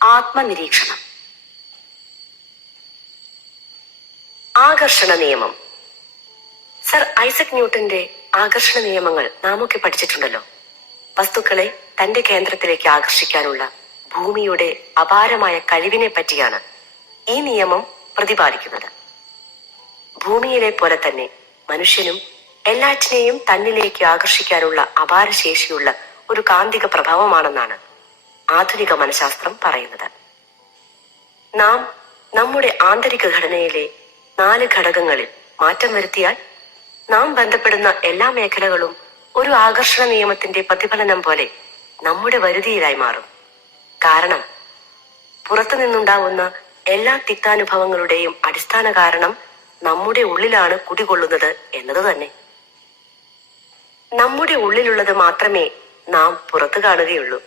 ആത്മനിരീക്ഷണം. ആകർഷണ നിയമം. Sir Isaac ന്യൂട്ടന്റെ ആകർഷണ നിയമങ്ങൾ നാമൊക്കെ പഠിച്ചിട്ടുണ്ടല്ലോ. വസ്തുക്കളെ തന്റെ കേന്ദ്രത്തിലേക്ക് ആകർഷിക്കാനുള്ള ഭൂമിയുടെ അപാരമായ കഴിവിനെ പറ്റിയാണ് ഈ നിയമം പ്രതിപാദിക്കുന്നത്. ഭൂമിയിലെ പോലെ തന്നെ മനുഷ്യനും എല്ലാറ്റിനെയും തന്നിലേക്ക് ആകർഷിക്കാനുള്ള അപാര ശേഷിയുള്ള ഒരു കാന്തിക പ്രഭാവമാണെന്നാണ് ആധുനിക മനഃശാസ്ത്രം പറയുന്നത്. നാം നമ്മുടെ ആന്തരിക ഘടനയിലെ നാല് ഘടകങ്ങളിൽ മാറ്റം വരുത്തിയാൽ നാം ബന്ധപ്പെടുന്ന എല്ലാ മേഖലകളും ഒരു ആകർഷണ നിയമത്തിന്റെ പ്രതിഫലനം പോലെ നമ്മുടെ വരുതിയിലായി മാറും. കാരണം പുറത്തു നിന്നുണ്ടാവുന്ന എല്ലാ തിക്താനുഭവങ്ങളുടെയും അടിസ്ഥാന കാരണം നമ്മുടെ ഉള്ളിലാണ് കുടികൊള്ളുന്നത് എന്നത് തന്നെ. നമ്മുടെ ഉള്ളിലുള്ളത് മാത്രമേ നാം പുറത്തു കാണുകയുള്ളൂ.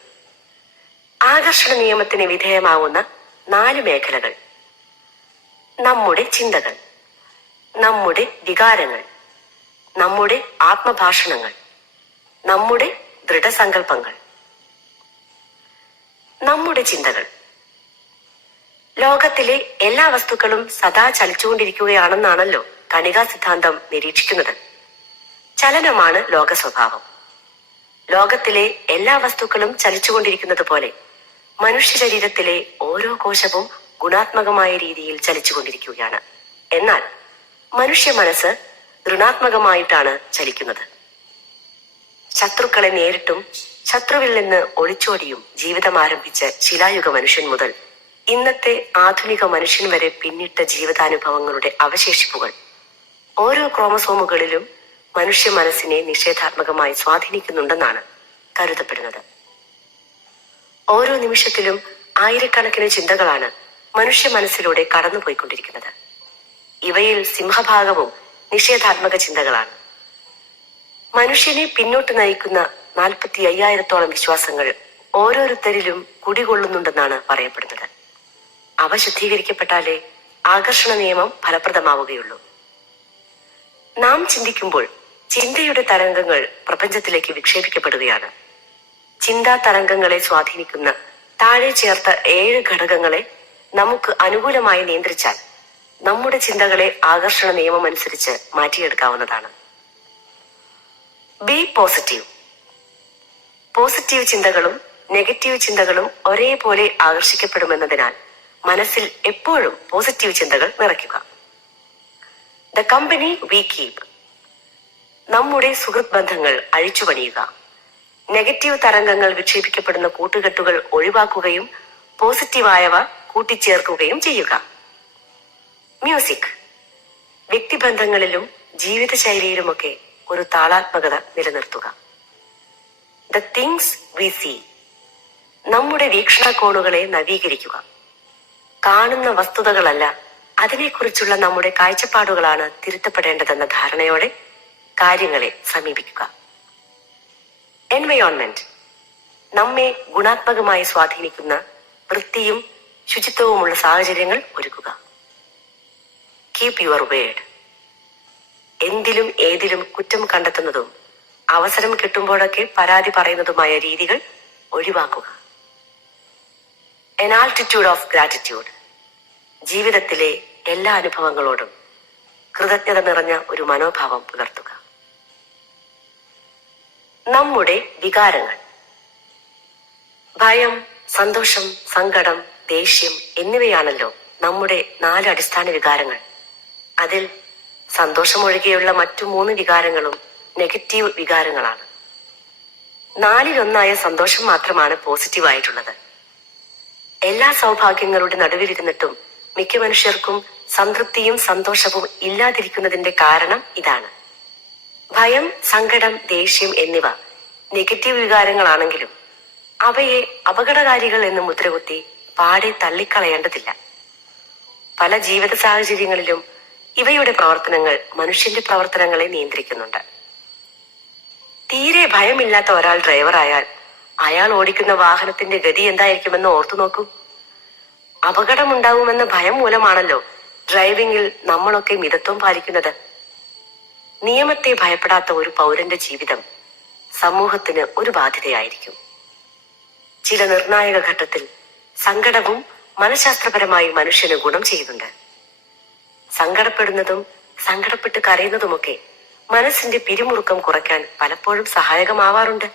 ആകർഷണ നിയമത്തിന് വിധേയമാവുന്ന നാല് മേഖലകൾ. നമ്മുടെ ചിന്തകൾ നമ്മുടെ വികാരങ്ങൾ നമ്മുടെ ആത്മഭാഷണങ്ങൾ നമ്മുടെ ദൃഢസങ്കല്പങ്ങൾ. നമ്മുടെ ചിന്തകൾ. ലോകത്തിലെ എല്ലാ വസ്തുക്കളും സദാ ചലിച്ചുകൊണ്ടിരിക്കുകയാണെന്നാണല്ലോ കണികാ സിദ്ധാന്തം നിരീക്ഷിക്കുന്നത്. ചലനമാണ് ലോക സ്വഭാവം. ലോകത്തിലെ എല്ലാ വസ്തുക്കളും ചലിച്ചുകൊണ്ടിരിക്കുന്നത് പോലെ മനുഷ്യ ശരീരത്തിലെ ഓരോ കോശവും ഗുണാത്മകമായ രീതിയിൽ ചലിച്ചുകൊണ്ടിരിക്കുകയാണ്. എന്നാൽ മനുഷ്യ മനസ്സ് ഋണാത്മകമായിട്ടാണ് ചലിക്കുന്നത്. ശത്രുക്കളെ നേരിട്ടും ശത്രുവിൽ നിന്ന് ഒളിച്ചോടിയും ജീവിതം ആരംഭിച്ച ശിലായുഗ മനുഷ്യൻ മുതൽ ഇന്നത്തെ ആധുനിക മനുഷ്യൻ വരെ പിന്നിട്ട ജീവിതാനുഭവങ്ങളുടെ അവശേഷിപ്പുകൾ ഓരോ ക്രോമസോമുകളിലും മനുഷ്യ മനസ്സിനെ നിഷേധാത്മകമായി സ്വാധീനിക്കുന്നുണ്ടെന്നാണ് കരുതപ്പെടുന്നത്. ഓരോ നിമിഷത്തിലും ആയിരക്കണക്കിന് ചിന്തകളാണ് മനുഷ്യ മനസ്സിലൂടെ കടന്നുപോയിക്കൊണ്ടിരിക്കുന്നത്. ഇവയിൽ സിംഹഭാഗവും നിഷേധാത്മക ചിന്തകളാണ്. മനുഷ്യനെ പിന്നോട്ട് നയിക്കുന്ന നാൽപ്പത്തി അയ്യായിരത്തോളം വിശ്വാസങ്ങൾ ഓരോരുത്തരിലും കുടികൊള്ളുന്നുണ്ടെന്നാണ് പറയപ്പെടുന്നത്. അവ ശുദ്ധീകരിക്കപ്പെട്ടാലേ ആകർഷണ നിയമം ഫലപ്രദമാവുകയുള്ളൂ. നാം ചിന്തിക്കുമ്പോൾ ചിന്തയുടെ തരംഗങ്ങൾ പ്രപഞ്ചത്തിലേക്ക് വിക്ഷേപിക്കപ്പെടുകയാണ്. ചിന്താ തരംഗങ്ങളെ സ്വാധീനിക്കുന്ന താഴെ ചേർത്ത ഏഴ് ഘടകങ്ങളെ നമുക്ക് അനുകൂലമായി നിയന്ത്രിച്ചാൽ നമ്മുടെ ചിന്തകളെ ആകർഷണ നിയമം അനുസരിച്ച് മാറ്റിയെടുക്കാവുന്നതാണ്. Be positive. പോസിറ്റീവ് ചിന്തകളും നെഗറ്റീവ് ചിന്തകളും ഒരേപോലെ ആകർഷിക്കപ്പെടുമെന്നതിനാൽ മനസ്സിൽ എപ്പോഴും പോസിറ്റീവ് ചിന്തകൾ നിറയ്ക്കുക. ദ കമ്പനി വി കീപ് നമ്മുടെ സുഹൃത് ബന്ധങ്ങൾ അഴിച്ചു പണിയുക. നെഗറ്റീവ് തരംഗങ്ങൾ വിക്ഷേപിക്കപ്പെടുന്ന കൂട്ടുകെട്ടുകൾ ഒഴിവാക്കുകയും പോസിറ്റീവായവ കൂട്ടിച്ചേർക്കുകയും ചെയ്യുക. മ്യൂസിക്. വ്യക്തിബന്ധങ്ങളിലും ജീവിതശൈലിയിലുമൊക്കെ ഒരു താളാത്മകത നിലനിർത്തുക. The things we see. നമ്മുടെ വീക്ഷണകോണുകളെ നവീകരിക്കുക. കാണുന്ന വസ്തുതകളല്ല അതിനെക്കുറിച്ചുള്ള നമ്മുടെ കാഴ്ചപ്പാടുകളാണ് തിരുത്തപ്പെടേണ്ടതെന്ന ധാരണയോടെ കാര്യങ്ങളെ സമീപിക്കുക. എൻവയോൺമെന്റ് നമ്മെ ഗുണാത്മകമായി സ്വാധീനിക്കുന്ന വൃത്തിയും ശുചിത്വവുമുള്ള സാഹചര്യങ്ങൾ ഒരുക്കുക. കീപ് യുവർ വേഡ് എന്തിലും ഏതിലും കുറ്റം കണ്ടെത്തുന്നതും അവസരം കിട്ടുമ്പോഴൊക്കെ പരാതി പറയുന്നതുമായ രീതികൾ ഒഴിവാക്കുക. എൻ ആൾട്ടിറ്റ്യൂഡ് ഓഫ് ഗ്രാറ്റിറ്റ്യൂഡ് ജീവിതത്തിലെ എല്ലാ അനുഭവങ്ങളോടും കൃതജ്ഞത നിറഞ്ഞ ഒരു മനോഭാവം പുലർത്തുക. നമ്മുടെ വികാരങ്ങൾ. ഭയം സന്തോഷം സങ്കടം ദേഷ്യം എന്നിവയാണല്ലോ നമ്മുടെ നാല് അടിസ്ഥാന വികാരങ്ങൾ. അതിൽ സന്തോഷമൊഴികെയുള്ള മറ്റു മൂന്ന് വികാരങ്ങളും നെഗറ്റീവ് വികാരങ്ങളാണ്. നാലിലൊന്നായ സന്തോഷം മാത്രമാണ് പോസിറ്റീവ് ആയിട്ടുള്ളത്. എല്ലാ സൗഭാഗ്യങ്ങളുടെ നടുവിലിരുന്നിട്ടും മിക്ക മനുഷ്യർക്കും സംതൃപ്തിയും സന്തോഷവും ഇല്ലാതിരിക്കുന്നതിന്റെ കാരണം ഇതാണ്. ഭയം സങ്കടം ദേഷ്യം എന്നിവ നെഗറ്റീവ് വികാരങ്ങളാണെങ്കിലും അവയെ അപകടകാരികൾ എന്ന് മുദ്രകുത്തി പാടെ തള്ളിക്കളയേണ്ടതില്ല. പല ജീവിത സാഹചര്യങ്ങളിലും ഇവയുടെ പ്രവർത്തനങ്ങൾ മനുഷ്യന്റെ പ്രവർത്തനങ്ങളെ നിയന്ത്രിക്കുന്നുണ്ട്. തീരെ ഭയമില്ലാത്ത ഒരാൾ ഡ്രൈവറായാൽ അയാൾ ഓടിക്കുന്ന വാഹനത്തിന്റെ ഗതി എന്തായിരിക്കുമെന്ന് ഓർത്തു നോക്കൂ. അപകടമുണ്ടാവുമെന്ന ഭയം മൂലമാണല്ലോ ഡ്രൈവിംഗിൽ നമ്മളൊക്കെ മിതത്വം പാലിക്കുന്നത്. നിയമത്തെ ഭയപ്പെടാത്ത ഒരു പൗരന്റെ ജീവിതം സമൂഹത്തിന് ഒരു ബാധ്യതയായിരിക്കും. ചില നിർണായക ഘട്ടത്തിൽ സങ്കടവും മനഃശാസ്ത്രപരമായി മനുഷ്യന് ഗുണം ചെയ്യുന്നുണ്ട്. സങ്കടപ്പെടുന്നതും സങ്കടപ്പെട്ട് കരയുന്നതുമൊക്കെ മനസ്സിന്റെ പിരിമുറുക്കം കുറയ്ക്കാൻ പലപ്പോഴും സഹായകമാവാറുണ്ട്.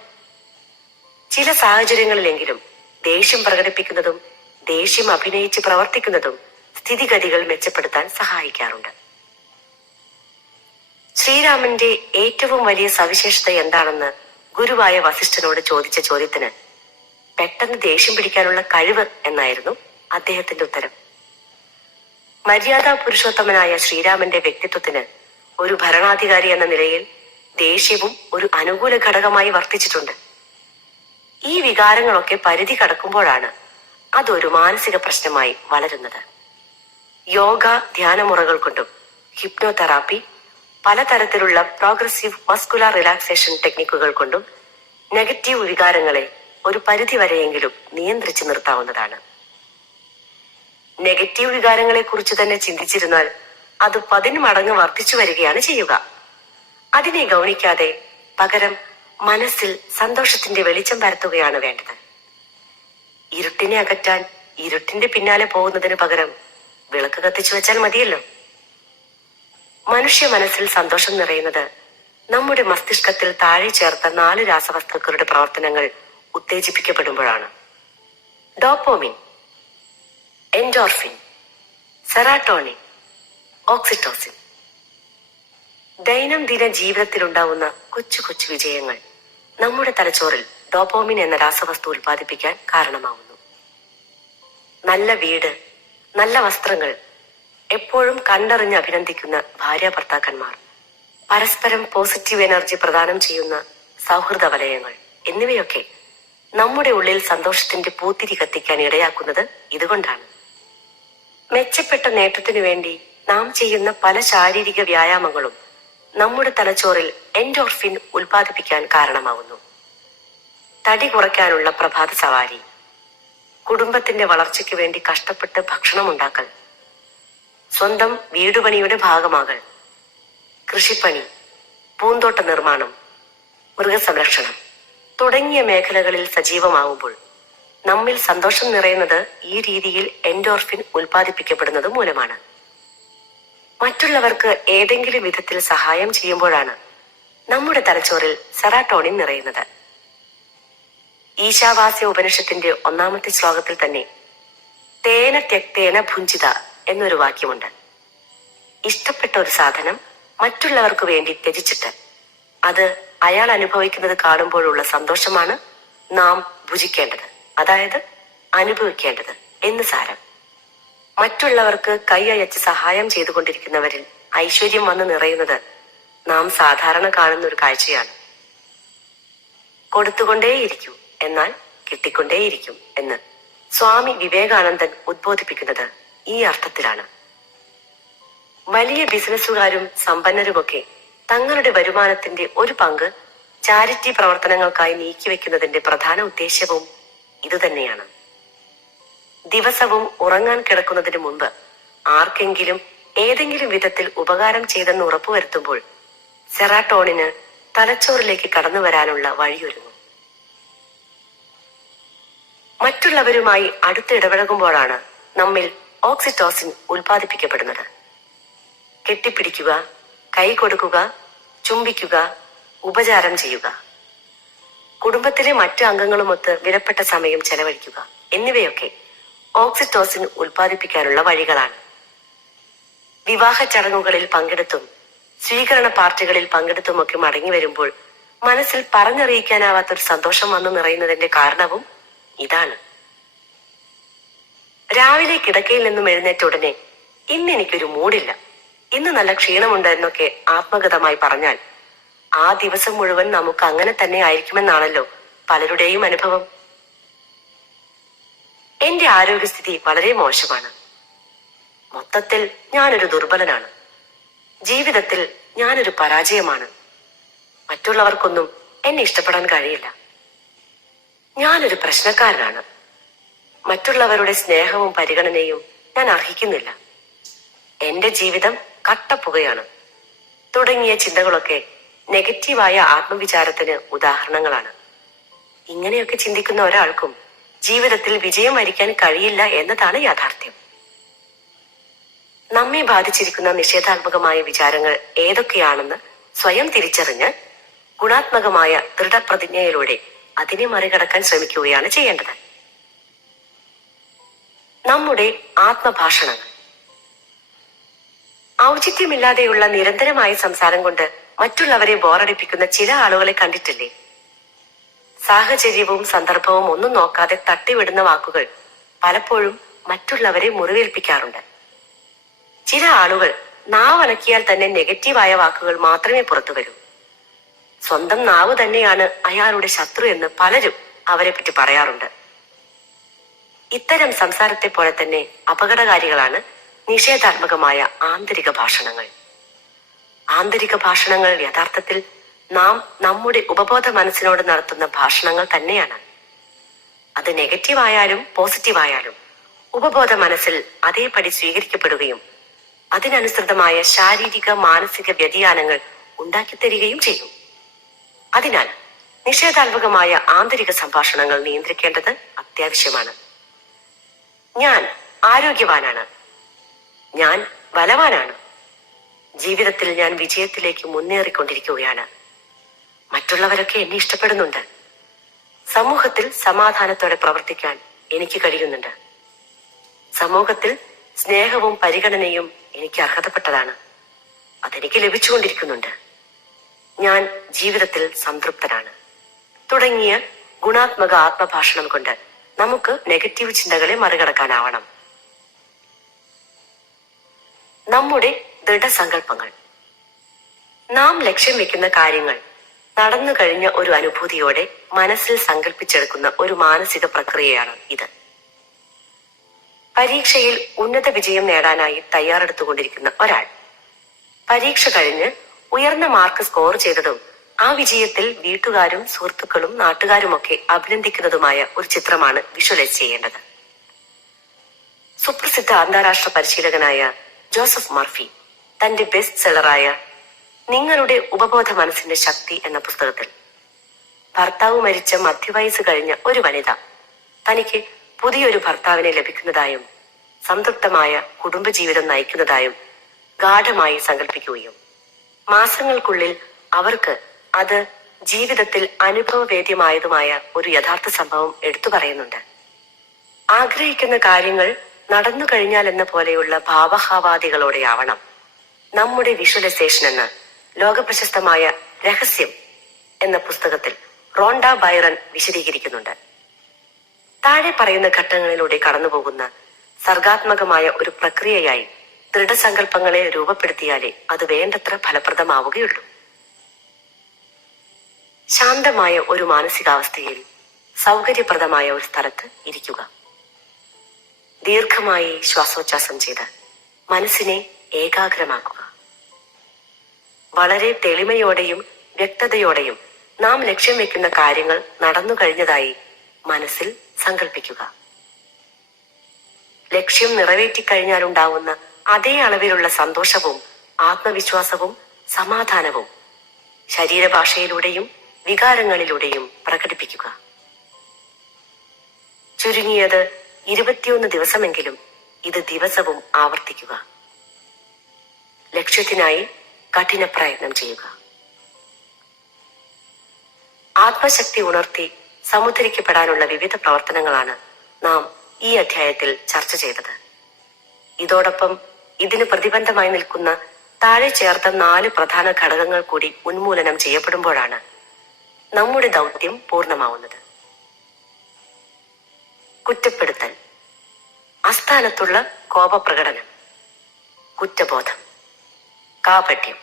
ചില സാഹചര്യങ്ങളിലെങ്കിലും ദേഷ്യം പ്രകടിപ്പിക്കുന്നതും ദേഷ്യം അഭിനയിച്ച് പ്രവർത്തിക്കുന്നതും സ്ഥിതിഗതികൾ മെച്ചപ്പെടുത്താൻ സഹായിക്കാറുണ്ട്. ശ്രീരാമന്റെ ഏറ്റവും വലിയ സവിശേഷത എന്താണെന്ന് ഗുരുവായ വസിഷ്ഠനോട് ചോദിച്ച ചോദ്യത്തിന് പെട്ടെന്ന് ദേഷ്യം പിടിക്കാനുള്ള കഴിവ് എന്നായിരുന്നു അദ്ദേഹത്തിന്റെ ഉത്തരം. മര്യാദാ പുരുഷോത്തമനായ ശ്രീരാമന്റെ വ്യക്തിത്വത്തിന് ഒരു ഭരണാധികാരി എന്ന നിലയിൽ ദേഷ്യവും ഒരു അനുകൂല ഘടകമായി വർത്തിച്ചിട്ടുണ്ട്. ഈ വികാരങ്ങളൊക്കെ പരിധി കടക്കുമ്പോഴാണ് അതൊരു മാനസിക പ്രശ്നമായി വളരുന്നത്. യോഗ ധ്യാനമുറകൾ കൊണ്ടും ഹിപ്നോതെറാപ്പി പലതരത്തിലുള്ള പ്രോഗ്രസീവ് മസ്കുലാർ റിലാക്സേഷൻ ടെക്നിക്കുകൾ കൊണ്ടും നെഗറ്റീവ് വികാരങ്ങളെ ഒരു പരിധി വരെയെങ്കിലും നിയന്ത്രിച്ചു നിർത്താവുന്നതാണ്. നെഗറ്റീവ് വികാരങ്ങളെ കുറിച്ച് തന്നെ ചിന്തിച്ചിരുന്നാൽ അത് പതിന് മടങ്ങ് വർദ്ധിച്ചു വരികയാണ് ചെയ്യുക. അതിനെ ഗൗനിക്കാതെ പകരം മനസ്സിൽ സന്തോഷത്തിന്റെ വെളിച്ചം പരത്തുകയാണ് വേണ്ടത്. ഇരുട്ടിനെ അകറ്റാൻ ഇരുട്ടിന്റെ പിന്നാലെ പോകുന്നതിന് പകരം വിളക്ക് കത്തിച്ചു വെച്ചാൽ മതിയല്ലോ. മനുഷ്യ മനസ്സിൽ സന്തോഷം നിറയുന്നത് നമ്മുടെ മസ്തിഷ്കത്തിൽ താഴെ ചേർത്ത നാല് രാസവസ്തുക്കളുടെ പ്രവർത്തനങ്ങൾ ഉത്തേജിപ്പിക്കപ്പെടുമ്പോഴാണ്. Dopamine endorphin serotonin oxytocin. ദൈനംദിന ജീവിതത്തിൽ ജീവിതത്തിലുണ്ടാവുന്ന കൊച്ചു കൊച്ചു വിജയങ്ങൾ നമ്മുടെ തലച്ചോറിൽ ഡോപ്പോമിൻ എന്ന രാസവസ്തു ഉൽപ്പാദിപ്പിക്കാൻ കാരണമാവുന്നു. നല്ല വീട് നല്ല വസ്ത്രങ്ങൾ എപ്പോഴും കണ്ടറിഞ്ഞ് അഭിനന്ദിക്കുന്ന ഭാര്യ ഭർത്താക്കന്മാർ പരസ്പരം പോസിറ്റീവ് എനർജി പ്രദാനം ചെയ്യുന്ന സൗഹൃദ വലയങ്ങൾ എന്നിവയൊക്കെ നമ്മുടെ ഉള്ളിൽ സന്തോഷത്തിന്റെ പൂത്തിരി കത്തിക്കാൻ ഇടയാക്കുന്നത് ഇതുകൊണ്ടാണ്. മെച്ചപ്പെട്ട നേട്ടത്തിനു വേണ്ടി നാം ചെയ്യുന്ന പല ശാരീരിക വ്യായാമങ്ങളും നമ്മുടെ തലച്ചോറിൽ എൻഡോർഫിൻ ഉൽപ്പാദിപ്പിക്കാൻ കാരണമാവുന്നു. തടി കുറയ്ക്കാനുള്ള പ്രഭാത സവാരി കുടുംബത്തിന്റെ വളർച്ചയ്ക്ക് വേണ്ടി കഷ്ടപ്പെട്ട് ഭക്ഷണം ഉണ്ടാക്കൽ സ്വന്തം വീടുപണിയുടെ ഭാഗമാകൽ. കൃഷിപ്പണി പൂന്തോട്ട നിർമ്മാണം മൃഗസംരക്ഷണം തുടങ്ങിയ മേഖലകളിൽ സജീവമാവുമ്പോൾ നമ്മിൽ സന്തോഷം നിറയുന്നത് ഈ രീതിയിൽ എൻഡോർഫിൻ ഉൽപ്പാദിപ്പിക്കപ്പെടുന്നത് മൂലമാണ്. മറ്റുള്ളവർക്ക് ഏതെങ്കിലും വിധത്തിൽ സഹായം ചെയ്യുമ്പോഴാണ് നമ്മുടെ തലച്ചോറിൽ സെറാട്ടോണിൻ നിറയുന്നത്. ഈശാവാസ്യ ഉപനിഷത്തിന്റെ ഒന്നാമത്തെ ശ്ലോകത്തിൽ തന്നെ തേന തെക്തേന ഭുഞ്ചിത എന്നൊരു വാക്യമുണ്ട്. ഇഷ്ടപ്പെട്ട ഒരു സാധനം മറ്റുള്ളവർക്ക് വേണ്ടി ത്യജിച്ചിട്ട് അത് അയാൾ അനുഭവിക്കുന്നത് കാണുമ്പോഴുള്ള സന്തോഷമാണ് നാം ഭുജിക്കേണ്ടത്. അതായത് അനുഭവിക്കേണ്ടത് എന്ന് സാരം. മറ്റുള്ളവർക്ക് കൈ അയച്ച് സഹായം ചെയ്തുകൊണ്ടിരിക്കുന്നവരിൽ ഐശ്വര്യം വന്ന് നിറയുന്നത് നാം സാധാരണ കാണുന്ന ഒരു കാഴ്ചയാണ്. കൊടുത്തുകൊണ്ടേയിരിക്കൂ എന്നാൽ കിട്ടിക്കൊണ്ടേയിരിക്കും എന്ന് സ്വാമി വിവേകാനന്ദൻ ഉദ്ബോധിപ്പിക്കുന്നത് ഈ അർത്ഥത്തിലാണ്. വലിയ ബിസിനസ്സുകാരും സമ്പന്നരുമൊക്കെ തങ്ങളുടെ വരുമാനത്തിന്റെ ഒരു പങ്ക് ചാരിറ്റി പ്രവർത്തനങ്ങൾക്കായി നീക്കിവെക്കുന്നതിന്റെ പ്രധാന ഉദ്ദേശ്യവും ഇതുതന്നെയാണ്. ദിവസവും ഉറങ്ങാൻ കിടക്കുന്നതിന് മുമ്പ് ആർക്കെങ്കിലും ഏതെങ്കിലും വിധത്തിൽ ഉപകാരം ചെയ്തെന്ന് ഉറപ്പുവരുത്തുമ്പോൾ സെറാട്ടോണിന് തലച്ചോറിലേക്ക് കടന്നു വരാനുള്ള വഴിയൊരുങ്ങും. മറ്റുള്ളവരുമായി അടുത്ത് ഇടപഴകുമ്പോഴാണ് നമ്മിൽ ഓക്സിറ്റോസിൻ ഉൽപ്പാദിപ്പിക്കപ്പെടുന്നത്. കെട്ടിപ്പിടിക്കുക കൈ കൊടുക്കുക ചുംബിക്കുക ഉപചാരം ചെയ്യുക. കുടുംബത്തിലെ മറ്റു അംഗങ്ങളുമൊത്ത് വിലപ്പെട്ട സമയം ചെലവഴിക്കുക. എന്നിവയൊക്കെ ഓക്സിറ്റോസിൻ ഉൽപ്പാദിപ്പിക്കാനുള്ള വഴികളാണ്. വിവാഹ ചടങ്ങുകളിൽ പങ്കെടുത്തും സ്വീകരണ പാർട്ടികളിൽ പങ്കെടുത്തുമൊക്കെ മടങ്ങി വരുമ്പോൾ മനസ്സിൽ പറഞ്ഞറിയിക്കാനാവാത്തൊരു സന്തോഷം വന്നു നിറയുന്നതിന്റെ കാരണവും ഇതാണ്. രാവിലെ കിടക്കയിൽ നിന്നും എഴുന്നേറ്റ ഉടനെ ഇന്ന് എനിക്കൊരു മൂടില്ല. ഇന്ന് നല്ല ക്ഷീണമുണ്ടെന്നൊക്കെ ആത്മഗതമായി പറഞ്ഞാൽ ആ ദിവസം മുഴുവൻ നമുക്ക് അങ്ങനെ തന്നെ ആയിരിക്കുമെന്നാണല്ലോ പലരുടെയും അനുഭവം. എന്റെ ആരോഗ്യസ്ഥിതി വളരെ മോശമാണ്. മൊത്തത്തിൽ ഞാനൊരു ദുർബലനാണ്. ജീവിതത്തിൽ ഞാനൊരു പരാജയമാണ്. മറ്റുള്ളവർക്കൊന്നും എന്നെ ഇഷ്ടപ്പെടാൻ കഴിയില്ല. ഞാനൊരു പ്രശ്നക്കാരനാണ്. മറ്റുള്ളവരുടെ സ്നേഹവും പരിഗണനയും ഞാൻ അർഹിക്കുന്നില്ല. എന്റെ ജീവിതം കട്ടപ്പുകയാണ്. തുടങ്ങിയ ചിന്തകളൊക്കെ നെഗറ്റീവായ ആത്മവിചാരത്തിന് ഉദാഹരണങ്ങളാണ്. ഇങ്ങനെയൊക്കെ ചിന്തിക്കുന്ന ഒരാൾക്കും ജീവിതത്തിൽ വിജയം വരിക്കാൻ കഴിയില്ല എന്നതാണ് യാഥാർത്ഥ്യം. നമ്മെ ബാധിച്ചിരിക്കുന്ന നിഷേധാത്മകമായ വിചാരങ്ങൾ ഏതൊക്കെയാണെന്ന് സ്വയം തിരിച്ചറിഞ്ഞ് ഗുണാത്മകമായ ദൃഢപ്രതിജ്ഞയിലൂടെ അതിനെ മറികടക്കാൻ ശ്രമിക്കുകയാണ് ചെയ്യേണ്ടത്. നമ്മുടെ ആത്മഭാഷണങ്ങൾ. ഔചിത്യമില്ലാതെയുള്ള നിരന്തരമായ സംസാരം കൊണ്ട് മറ്റുള്ളവരെ ബോറടിപ്പിക്കുന്ന ചില ആളുകളെ കണ്ടിട്ടില്ലേ? സാഹചര്യവും സന്ദർഭവും ഒന്നും നോക്കാതെ തട്ടിവിടുന്ന വാക്കുകൾ പലപ്പോഴും മറ്റുള്ളവരെ മുറിവേൽപ്പിക്കാറുണ്ട്. ചില ആളുകൾ നാവലക്കിയാൽ തന്നെ നെഗറ്റീവായ വാക്കുകൾ മാത്രമേ പുറത്തു വരൂ. സ്വന്തം നാവ് തന്നെയാണ് അയാളുടെ ശത്രു എന്ന് പലരും അവരെ പറ്റി പറയാറുണ്ട്. ഇത്തരം സംസാരത്തെ പോലെ തന്നെ അപകടകാരികളാണ് നിഷേധാത്മകമായ ആന്തരിക ഭാഷണങ്ങൾ. ആന്തരിക ഭാഷണങ്ങൾ യഥാർത്ഥത്തിൽ നാം നമ്മുടെ ഉപബോധ മനസ്സിനോട് നടത്തുന്ന ഭാഷണങ്ങൾ തന്നെയാണ്. അത് നെഗറ്റീവ് ആയാലും പോസിറ്റീവ് ആയാലും ഉപബോധ മനസ്സിൽ അതേപടി സ്വീകരിക്കപ്പെടുകയും അതിനനുസൃതമായ ശാരീരിക മാനസിക വ്യതിയാനങ്ങൾ ഉണ്ടാക്കി തരികയും ചെയ്യും. അതിനാൽ നിഷേധാത്മകമായ ആന്തരിക സംഭാഷണങ്ങൾ നിയന്ത്രിക്കേണ്ടത് അത്യാവശ്യമാണ്. ഞാൻ ആരോഗ്യവാനാണ്. ഞാൻ ബലവാനാണ്. ജീവിതത്തിൽ ഞാൻ വിജയത്തിലേക്ക് മുന്നേറിക്കൊണ്ടിരിക്കുകയാണ്. മറ്റുള്ളവരൊക്കെ എന്നെ ഇഷ്ടപ്പെടുന്നുണ്ട്. സമൂഹത്തിൽ സമാധാനത്തോടെ പ്രവർത്തിക്കാൻ എനിക്ക് കഴിയുന്നുണ്ട്. സമൂഹത്തിൽ സ്നേഹവും പരിഗണനയും എനിക്ക് അർഹതപ്പെട്ടതാണ്. അതെനിക്ക് ലഭിച്ചുകൊണ്ടിരിക്കുന്നുണ്ട്. ഞാൻ ജീവിതത്തിൽ സംതൃപ്തനാണ്. തുടങ്ങിയ ഗുണാത്മക ആത്മഭാഷണം കൊണ്ട് നമുക്ക് നെഗറ്റീവ് ചിന്തകളെ മറികടക്കാനാവണം. നമ്മുടെ ദൃഢസങ്കല്പങ്ങൾ. നാം ലക്ഷ്യം വെക്കുന്ന കാര്യങ്ങൾ നടന്നു കഴിഞ്ഞ ഒരു അനുഭൂതിയോടെ മനസ്സിൽ സങ്കല്പിച്ചെടുക്കുന്ന ഒരു മാനസിക പ്രക്രിയയാണ് ഇത്. പരീക്ഷയിൽ ഉന്നത വിജയം നേടാനായി തയ്യാറെടുത്തുകൊണ്ടിരിക്കുന്ന ഒരാൾ. പരീക്ഷ കഴിഞ്ഞ് ഉയർന്ന മാർക്ക് സ്കോർ ചെയ്തതും ആ വിജയത്തിൽ വീട്ടുകാരും സുഹൃത്തുക്കളും നാട്ടുകാരുമൊക്കെ അഭിനന്ദിക്കുന്നതുമായ ഒരു ചിത്രമാണ് വിഷ്വലൈസ് ചെയ്യേണ്ടത്. സുപ്രസിദ്ധ അന്താരാഷ്ട്ര പരിശീലകനായ ജോസഫ് മർഫി തന്റെ ബെസ്റ്റ് സെല്ലറായ നിങ്ങളുടെ ഉപബോധ മനസ്സിന്റെ ശക്തി എന്ന പുസ്തകത്തിൽ. ഭർത്താവ് മരിച്ച മധ്യവയസ്സ് കഴിഞ്ഞ ഒരു വനിത തനിക്ക് പുതിയൊരു ഭർത്താവിനെ ലഭിക്കുന്നതായും സംതൃപ്തമായ കുടുംബജീവിതം നയിക്കുന്നതായും ഗാഠമായി സങ്കല്പിക്കുകയും മാസങ്ങൾക്കുള്ളിൽ അവർക്ക് അത് ജീവിതത്തിൽ അനുഭവവേദ്യമായതുമായ ഒരു യഥാർത്ഥ സംഭവം എടുത്തു പറയുന്നുണ്ട്. ആഗ്രഹിക്കുന്ന കാര്യങ്ങൾ നടന്നു കഴിഞ്ഞാൽ എന്ന പോലെയുള്ള ഭാവഹാവാദികളോടെയാവണം നമ്മുടെ വിഷ്വലൈസേഷൻ എന്ന് ലോകപ്രശസ്തമായ രഹസ്യം എന്ന പുസ്തകത്തിൽ റോണ്ട ബൈറൻ വിശദീകരിക്കുന്നുണ്ട്. താഴെ പറയുന്ന ഘട്ടങ്ങളിലൂടെ കടന്നുപോകുന്ന സർഗാത്മകമായ ഒരു പ്രക്രിയയായി ദൃഢസങ്കല്പങ്ങളെ രൂപപ്പെടുത്തിയാലേ അത് വേണ്ടത്ര ഫലപ്രദമാവുകയുള്ളൂ. ശാന്തമായ ഒരു മാനസികാവസ്ഥയിൽ സൗകര്യപ്രദമായ ഒരു സ്ഥലത്ത് ഇരിക്കുക. ദീർഘമായി ശ്വാസോച്ഛാസം ചെയ്ത് മനസ്സിനെ ഏകാഗ്രമാക്കുക. വളരെ തെളിമയോടെയും വ്യക്തതയോടെയും നാം ലക്ഷ്യം വെക്കുന്ന കാര്യങ്ങൾ നടന്നു കഴിഞ്ഞതായി മനസ്സിൽ സങ്കല്പിക്കുക ലക്ഷ്യം നിറവേറ്റിക്കഴിഞ്ഞാലുണ്ടാവുന്ന അതേ അളവിലുള്ള സന്തോഷവും ആത്മവിശ്വാസവും സമാധാനവും ശരീരഭാഷയിലൂടെയും വികാരങ്ങളിലൂടെയും പ്രകടിപ്പിക്കുക. ചുരുങ്ങിയത് ഇരുപത്തിയൊന്ന് ദിവസമെങ്കിലും ഇത് ദിവസവും ആവർത്തിക്കുക. ലക്ഷ്യത്തിനായി കഠിന പ്രയത്നം ചെയ്യുക. ആത്മശക്തി ഉണർത്തി സമുദ്ധരിക്കപ്പെടാനുള്ള വിവിധ പ്രവർത്തനങ്ങളാണ് നാം ഈ അധ്യായത്തിൽ ചർച്ച ചെയ്തത്. ഇതോടൊപ്പം ഇതിന് പ്രതിബന്ധമായി നിൽക്കുന്ന താഴെ ചേർത്ത നാല് പ്രധാന ഘടകങ്ങൾ കൂടി ഉന്മൂലനം ചെയ്യപ്പെടുമ്പോഴാണ് നമ്മുടെ ദൗത്യം പൂർണമാവുന്നത്. കുറ്റപ്പെടുത്തൽ. അസ്ഥാനത്തുള്ള കോപപ്രകടനം. കുറ്റബോധം. കാപട്യം.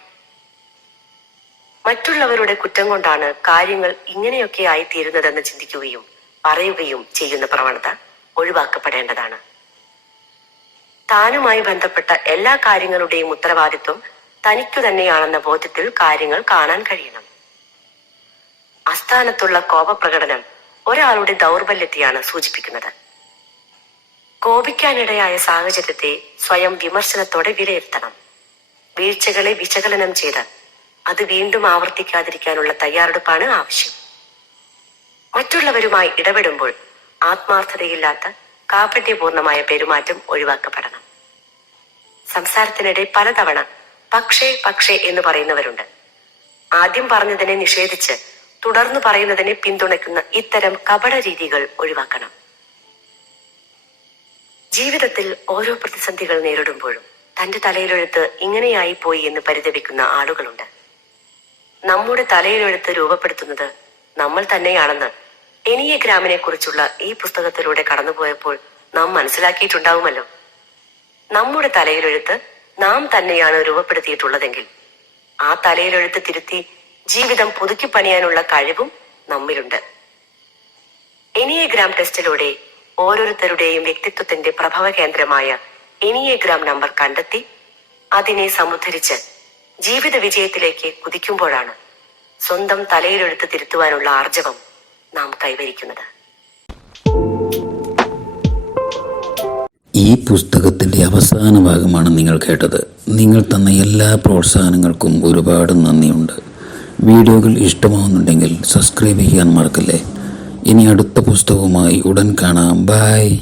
മറ്റുള്ളവരുടെ കുറ്റം കൊണ്ടാണ് കാര്യങ്ങൾ ഇങ്ങനെയൊക്കെ ആയിത്തീരുന്നതെന്ന് ചിന്തിക്കുകയും പറയുകയും ചെയ്യുന്ന പ്രവണത ഒഴിവാക്കപ്പെടേണ്ടതാണ്. താനുമായി ബന്ധപ്പെട്ട എല്ലാ കാര്യങ്ങളുടെയും ഉത്തരവാദിത്വം തനിക്കു തന്നെയാണെന്ന ബോധ്യത്തിൽ കാര്യങ്ങൾ കാണാൻ കഴിയണം. അസ്ഥാനത്തുള്ള കോപപ്രകടനം ഒരാളുടെ ദൗർബല്യത്തെയാണ് സൂചിപ്പിക്കുന്നത്. കോപിക്കാനിടയായ സാഹചര്യത്തെ സ്വയം വിമർശനത്തോടെ വിലയിരുത്തണം. വീഴ്ചകളെ വിശകലനം ചെയ്ത് അത് വീണ്ടും ആവർത്തിക്കാതിരിക്കാനുള്ള തയ്യാറെടുപ്പാണ് ആവശ്യം. മറ്റുള്ളവരുമായി ഇടപെടുമ്പോൾ ആത്മാർത്ഥതയില്ലാത്ത കാപട്യപൂർണമായ പെരുമാറ്റം ഒഴിവാക്കപ്പെടണം. സംസാരത്തിനിടെ പലതവണ പക്ഷേ പക്ഷേ എന്ന് പറയുന്നവരുണ്ട്. ആദ്യം പറഞ്ഞതിനെ നിഷേധിച്ച് തുടർന്ന് പറയുന്നതിനെ പിന്തുണയ്ക്കുന്ന ഇത്തരം കപട രീതികൾ ഒഴിവാക്കണം. ജീവിതത്തിൽ ഓരോ പ്രതിസന്ധികൾ നേരിടുമ്പോഴും തന്റെ തലയിലെഴുത്ത് ഇങ്ങനെയായി പോയി എന്ന് പരിതപിക്കുന്ന ആളുകളുണ്ട്. നമ്മുടെ തലയിലെഴുത്ത് രൂപപ്പെടുത്തുന്നത് നമ്മൾ തന്നെയാണെന്ന് എനിയെ ഗ്രാമിനെ കുറിച്ചുള്ള ഈ പുസ്തകത്തിലൂടെ കടന്നുപോയപ്പോൾ നാം മനസ്സിലാക്കിയിട്ടുണ്ടാവുമല്ലോ. നമ്മുടെ തലയിലെഴുത്ത് നാം തന്നെയാണ് രൂപപ്പെടുത്തിയിട്ടുള്ളതെങ്കിൽ ആ തലയിലെഴുത്ത് തിരുത്തി ജീവിതം പുതുക്കി പണിയാനുള്ള കഴിവും നമ്മിലുണ്ട്. എനിയഗ്രാം ടെസ്റ്റിലൂടെ ഓരോരുത്തരുടെയും വ്യക്തിത്വത്തിന്റെ പ്രഭവ കേന്ദ്രമായ എനിയഗ്രാം നമ്പർ കണ്ടെത്തി അതിനെ സമുദ്ധരിച്ച് ജീവിത വിജയത്തിലേക്ക് കുതിക്കുമ്പോഴാണ് സ്വന്തം തലയിലെടുത്ത് തിരുത്തുവാനുള്ള ആർജവം നാം കൈവരിക്കുന്നത്. ഈ പുസ്തകത്തിന്റെ അവസാന ഭാഗമാണ് നിങ്ങൾ കേട്ടത്. നിങ്ങൾ തന്ന എല്ലാ പ്രോത്സാഹനങ്ങൾക്കും ഒരുപാട് നന്ദിയുണ്ട്. വീഡിയോകൾ ഇഷ്ടമാവുന്നുണ്ടെങ്കിൽ സബ്സ്ക്രൈബ് ചെയ്യാൻ മറക്കല്ലേ. ഇനി അടുത്ത പുസ്തകവുമായി ഉടൻ കാണാം. ബൈ.